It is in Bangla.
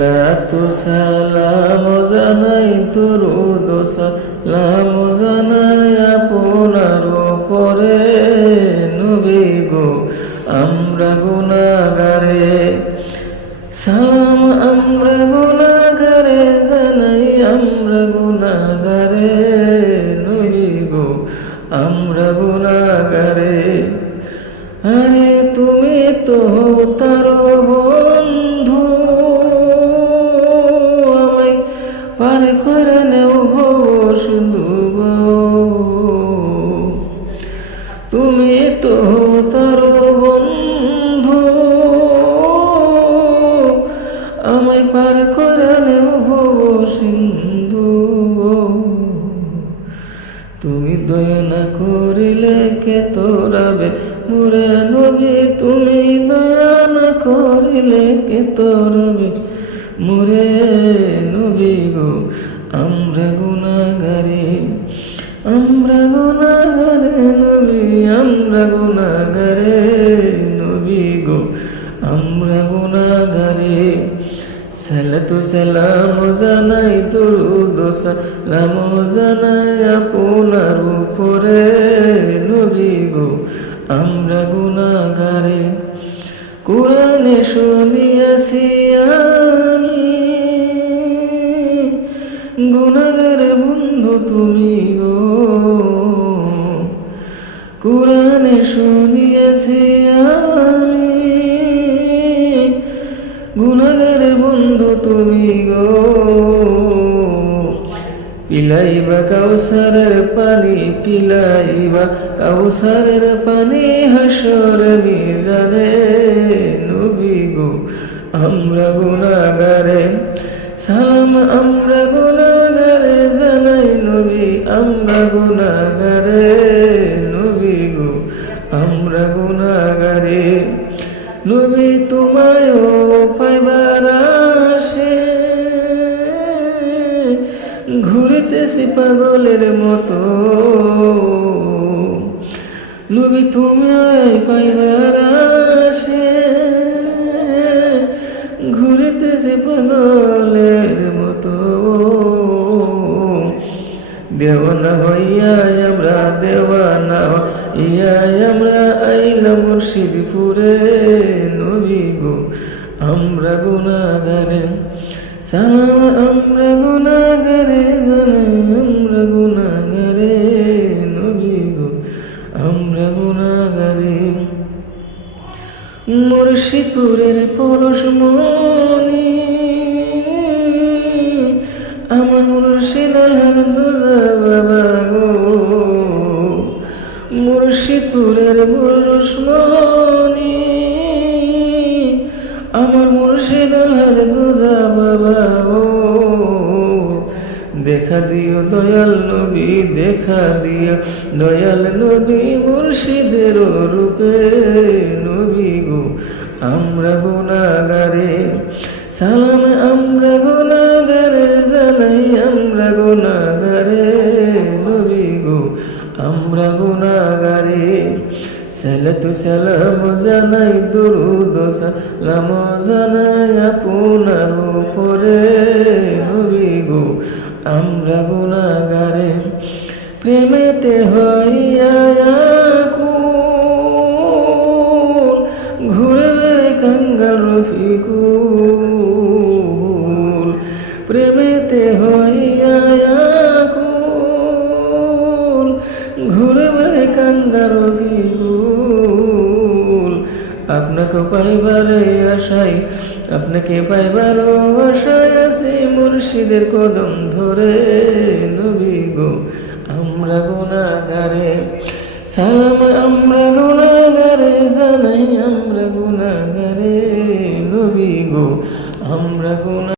লাতু সালাম জানাই দুরুদ সালাম জানাই আপনার উপরে নবী গো আমরা গুনাহগারে। সালাম আমরা গুনাহগারে জানাই আমরা গুনাহগারে নবী গো আমরা গুনাহগারে। আরে তুমি তো তার বন্ধু আমায় পার করে নেও সিন্ধু গো। তুমি তো তার বন্ধু আমায় পার করে নেও সিন্ধু গো। তুমি দয়া না করিলে কে তোরাবে মোরে নবী, তুমি দয়া না করিলে কে তোরাবে মোরে নবী গো আমরা গুনাহগারে। আমরা গুনাহগারে নবী আমরা গুনাহগারে নবী গো আমরা গুনাহগারে। সালাতু সালাম জানাই দুরুদ সালাম জানাই আপনার উপরে নবী গো আমরা গুনাহগারে। কোরআনে শুনিয়াছি আমি গুনাহগার বন্ধু তুমি গো। কোরআনে শুনিয়াছি আমি গুনাহগার বন্ধু তুমি গো। পিলাইবা কাউসারের পানি পিলাইবা কাউসারের পানি হাসর মিজানে নবী গো আমরা গুনাহগারে। সালাম আমরা গুনাহগারে জানাই নবী আমরা গুনাহগারে নবী গো আমরা গুনাহগারে। নবী তোমায়ও পাইবার আসে ঘুরিতেছি পাগলের মতো। নবী তোমায় পাইবার আসে ঘুরিতেছি পাগলের মতো। দেওয়ানা হইয়া আমরা দেওয়ানা হইয়া আমরা আইলাম মুর্শিদপুরে নবী গো আমরা গুনাহগারে। সালাম আমরা গুনাহগারে জানাই আমরা গুনাহগারে নবী গো আমরা গুনাহগারে। মুর্শিদপুরের পরশমণি আমার মুর্শিদ বাবা গো। মুর্শিদপুরের পরশমণি আমার মুর্শিদ বাবা গো। দেখা দিও দয়াল নবী দেখা দিও দয়াল নবী মুর্শিদের রূপে নবী গো আমরা গুনাহগারে। সালাম আমরা গুনাহগারে জানাই আমরা গুনাহগারে নবী গো আমরা গুনাহগারে। সালাতু সালাম জানাই দুরুদ সালাম জানাই আপনার উপরে নবী গো আমরা গুনাহগারে। প্রেমেতে হইয়া আকুল ঘুরবে কাঙ্গাল রফিকুল। প্রেমেতে হইয়া আকুল ঘুরবে কাঙ্গাল রফিকুল। আপনাকে পাইবারে আশায় আপনাকে পাইবার আশায় আছি মুর্শিদের কদম ধরে নবী গো আমরা গুনাহগারে। সালাম আমরা গুনাহগারে জানাই আমরা গুনাহগারে নবী গো আমরা গুনাহ